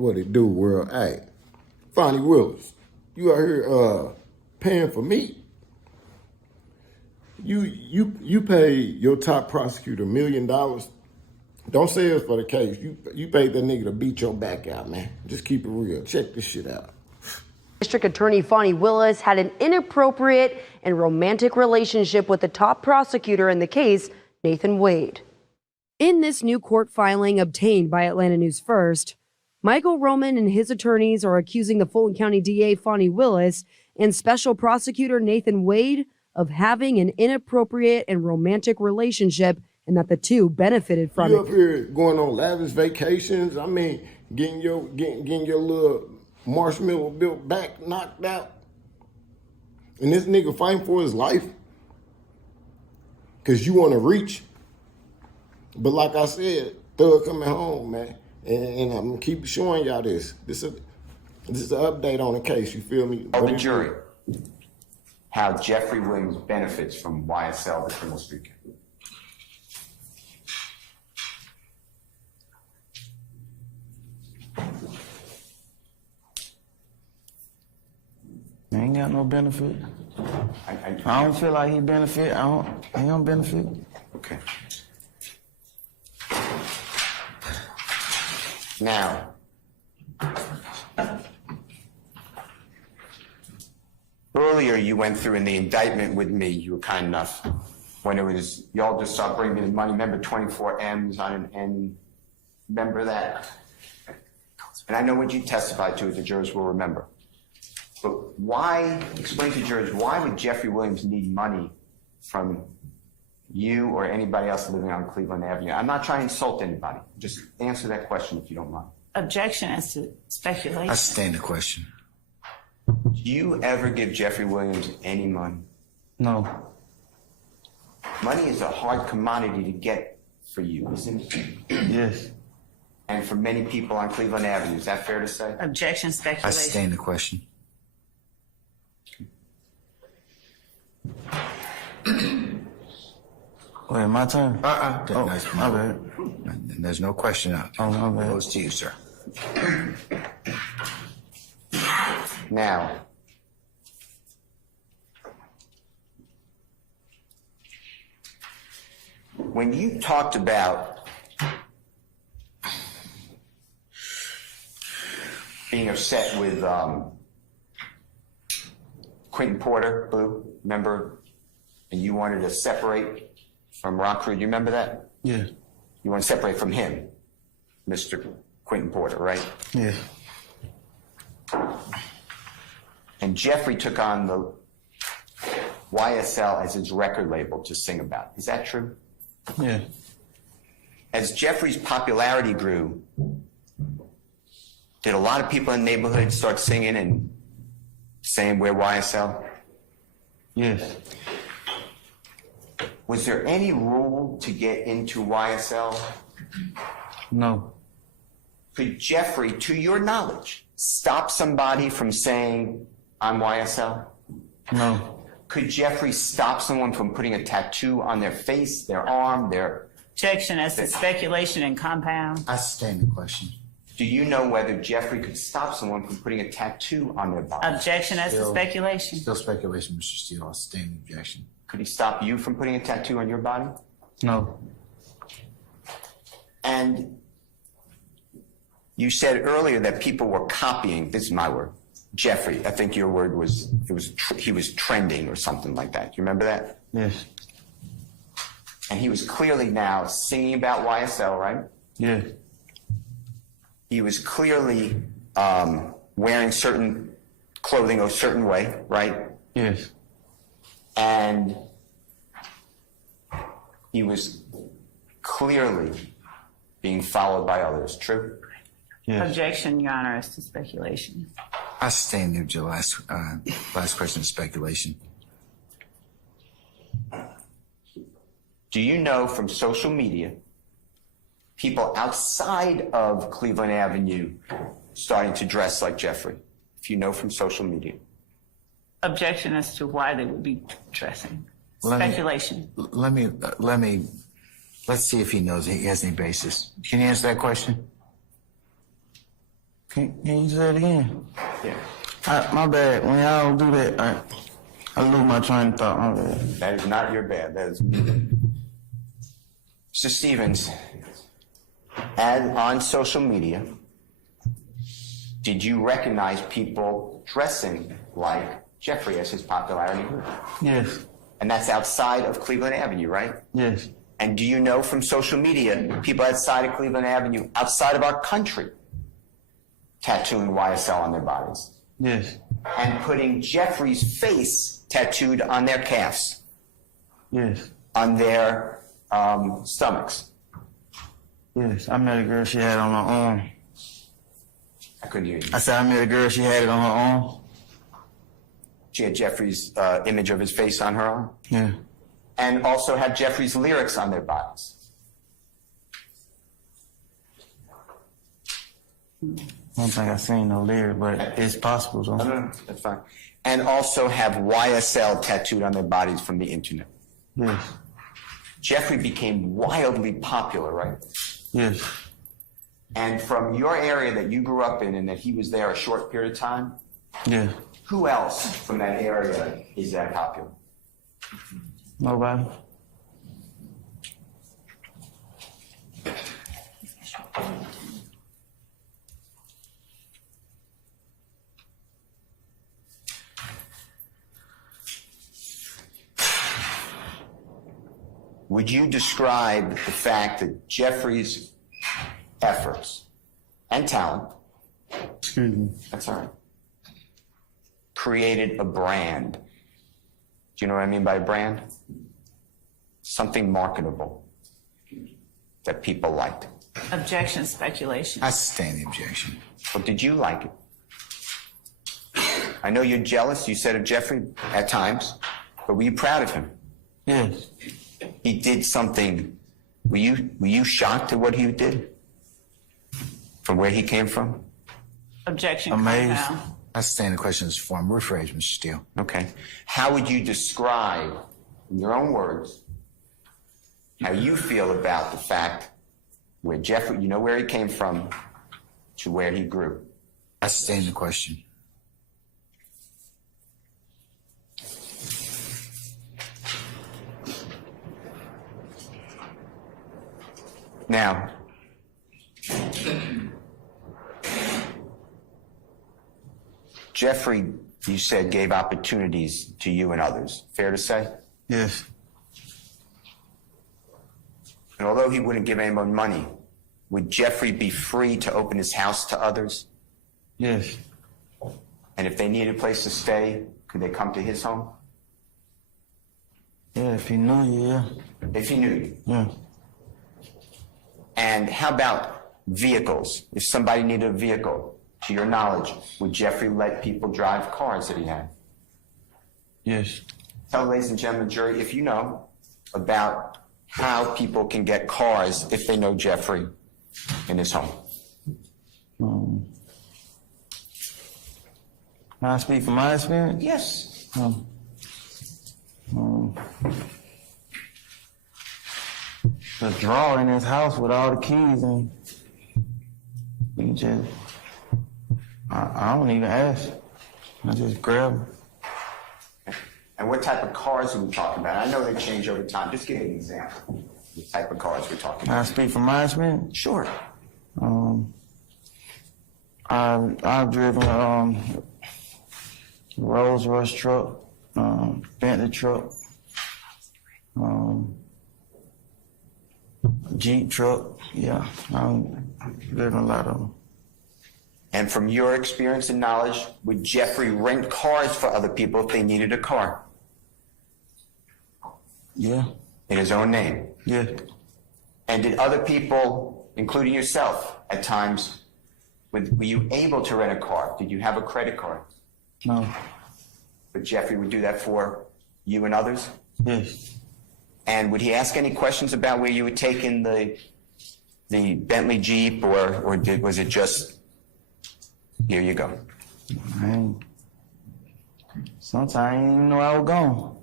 What it do, world? Hey, Fani Willis, you out here paying for meat. You pay your top prosecutor $1 million. Don't say it's for the case. You paid that nigga to beat your back out, man. Just keep it real. Check this shit out. District Attorney Fani Willis had an inappropriate and romantic relationship with the top prosecutor in the case, Nathan Wade. In this new court filing obtained by Atlanta News First, Michael Roman and his attorneys are accusing the Fulton County DA Fani Willis and Special Prosecutor Nathan Wade of having an inappropriate and romantic relationship, and that the two benefited from it. You up here going on lavish vacations? I mean, getting your little marshmallow built back knocked out, and this nigga fighting for his life because you want to reach. But like I said, Thug coming home, man, and I'm gonna keep showing y'all this. This is an update on the case. You feel me? Tell the jury how Jeffrey Williams benefits from YSL, the criminal street gang. He ain't got no benefit. I don't feel like he benefit. He don't benefit. Okay. Now, earlier you went through in the indictment with me, you were kind enough, when it was, y'all just saw bring me the money, remember 24 M's on an N, remember that? And I know what you testified to, the jurors will remember. But why, explain to jurors, why would Jeffrey Williams need money from you or anybody else living on Cleveland Avenue? I'm not trying to insult anybody. Just answer that question if you don't mind. Objection as to speculation. I stand the question. Do you ever give Jeffrey Williams any money? No. Money is a hard commodity to get for you, isn't it? Yes. And for many people on Cleveland Avenue, is that fair to say? Objection, speculation. I stand the question. Wait, my turn? Oh, my bad. There's no question out there. Oh, my bad. It goes to you, sir. Now, when you talked about being upset with Quentin Porter, Boo, remember? And you wanted to separate from Rock Crew, you remember that? Yeah. You want to separate from him, Mr. Quentin Porter, right? Yeah. And Jeffrey took on the YSL as his record label to sing about. Is that true? Yeah. As Jeffrey's popularity grew, did a lot of people in the neighborhood start singing and saying, "We're YSL"? Yes. Was there any rule to get into YSL? No. Could Jeffrey, to your knowledge, stop somebody from saying, "I'm YSL"? No. Could Jeffrey stop someone from putting a tattoo on their face, their arm, their... Objection as to speculation and compound. I stand the question. Do you know whether Jeffrey could stop someone from putting a tattoo on their body? Objection as to speculation. Still speculation, Mr. Steele. I stand the objection. Could he stop you from putting a tattoo on your body? No. And you said earlier that people were copying, this is my word, Jeffrey. I think your word was, he was trending or something like that. You remember that? Yes. And he was clearly now singing about YSL, right? Yeah. He was clearly wearing certain clothing a certain way, right? Yes. And he was clearly being followed by others, true? Yes. Objection, Your Honor, as to speculation. I stand there, Joe. Last question of speculation. Do you know from social media, people outside of Cleveland Avenue starting to dress like Jeffrey? If you know from social media. Objection as to why they would be dressing. Speculation. Let's see if he knows he has any basis. Can you answer that question? Can you say it again? Yeah. My bad. When y'all do that, I lose my train of thought. My bad. That is not your bad. That is. Mr. Stevens, and on social media, did you recognize people dressing like Jeffrey as his popularity grew? Yes. And that's outside of Cleveland Avenue, right? Yes. And do you know from social media, people outside of Cleveland Avenue, outside of our country, tattooing YSL on their bodies? Yes. And putting Jeffrey's face tattooed on their calves, Yes. on their stomachs. Yes. I met a girl, she had it on her arm. I couldn't hear you. I said I met a girl, she had it on her arm. She had Jeffrey's image of his face on her arm, Yeah. and also had Jeffrey's lyrics on their bodies. I don't think I seen no lyric, but it's possible though. No, that's fine. And also have YSL tattooed on their bodies from the internet. Yes. Jeffrey became wildly popular, right? Yes. And from your area that you grew up in and that he was there a short period of time, Yeah. who else from that area is that popular? Nobody. Would you describe the fact that Jeffrey's efforts and talent, Excuse me. that's all right, created a brand? Do you know what I mean by brand? Something marketable that people liked. Objection, speculation. I sustain the objection. But did you like it? I know you're jealous, you said of Jeffrey at times, but were you proud of him? Yes. He did something. Were you shocked at what he did? From where he came from? Objection, Amazed. compound. I sustain the question's form. Rephrase, Mr. Steele. Okay. How would you describe, in your own words, how you feel about the fact where Jeffrey, you know where he came from, to where he grew? I sustain the question. Now, Jeffrey, you said, gave opportunities to you and others. Fair to say? Yes. And although he wouldn't give anyone money, would Jeffrey be free to open his house to others? Yes. And if they needed a place to stay, could they come to his home? Yeah, if you know you, yeah. If he knew you. Yeah. And how about vehicles? If somebody needed a vehicle, to your knowledge, would Jeffrey let people drive cars that he had? Yes. Tell ladies and gentlemen, jury, if you know about how people can get cars if they know Jeffrey in his home. Can I speak from my experience? Yes. The drawer in his house with all the keys and you just, I don't even ask. I just grab them. And what type of cars are we talking about? I know they change over time. Just give me an example. The type of cars we're talking Can I about. speak from my experience? Sure. I've driven Rolls Royce truck, Bentley truck, Jeep truck. Yeah, I've driven a lot of them. And from your experience and knowledge, would Jeffrey rent cars for other people if they needed a car Yeah, in his own name? yeah, And did other people, including yourself, at times, were you able to rent a car? Did you have a credit card? no, But Jeffrey would do that for you and others? yes, And would he ask any questions about where you were taking the Bentley Jeep, or was it just, here you go? sometimes I didn't even know I was gone.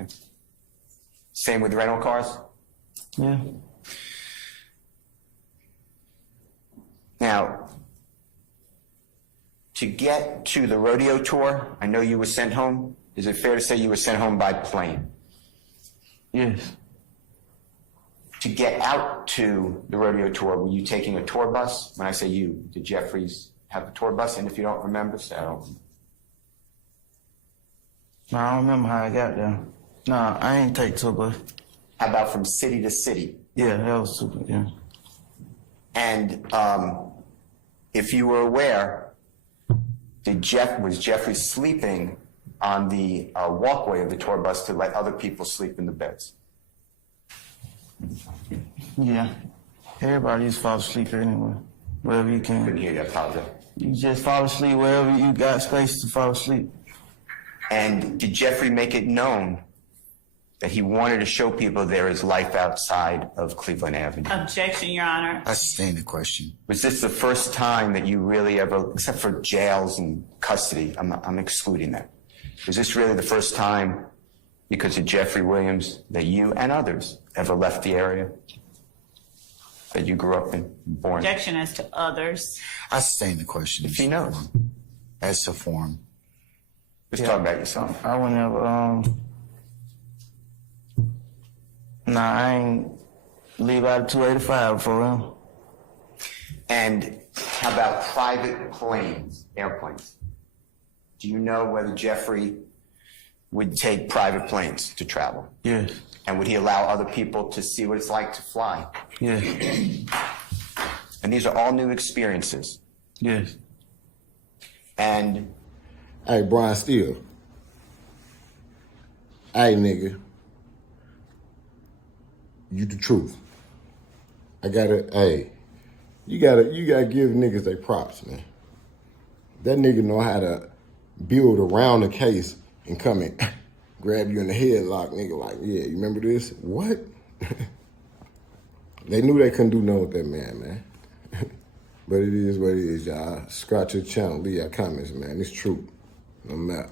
Okay. Same with rental cars? Yeah, Now, To get to the rodeo tour, I know you were sent home. Is it fair to say you were sent home by plane? Yes. To get out to the rodeo tour, were you taking a tour bus? When I say you, did Jeffries have a tour bus? And if you don't remember, say I don't. No, I don't remember how I got there. No, I ain't take tour bus. How about from city to city? Yeah, that was super, yeah. And if you were aware, was Jeffrey sleeping on the walkway of the tour bus to let other people sleep in the beds? Yeah. Everybody just fall asleep anyway, wherever you Couldn't can. hear you, I apologize. You just fall asleep wherever you got space to fall asleep. And did Jeffrey make it known that he wanted to show people there is life outside of Cleveland Avenue? Objection, Your Honor. I sustain the question. Was this the first time that you really ever, except for jails and custody, I'm excluding that. Was this really the first time, because of Jeffrey Williams, that you and others ever left the area that you grew up in, born in? Objection as to others. I sustain the question. If he knows. As to form. Just talk about yourself. I would never, nah, I ain't leave out of 285 for him. And how about private planes, airplanes? Do you know whether Jeffrey would take private planes to travel? Yes. And would he allow other people to see what it's like to fly? Yes. And these are all new experiences. Yes. And Hey, Brian Steele. Hey, nigga. You the truth. You gotta give niggas their props, man. That nigga know how to build around the case and come and grab you in the headlock, nigga, like, yeah, you remember this? What? They knew they couldn't do nothing with that man. But it is what it is, y'all. Subscribe to the channel, leave your comments, man. It's true. No matter.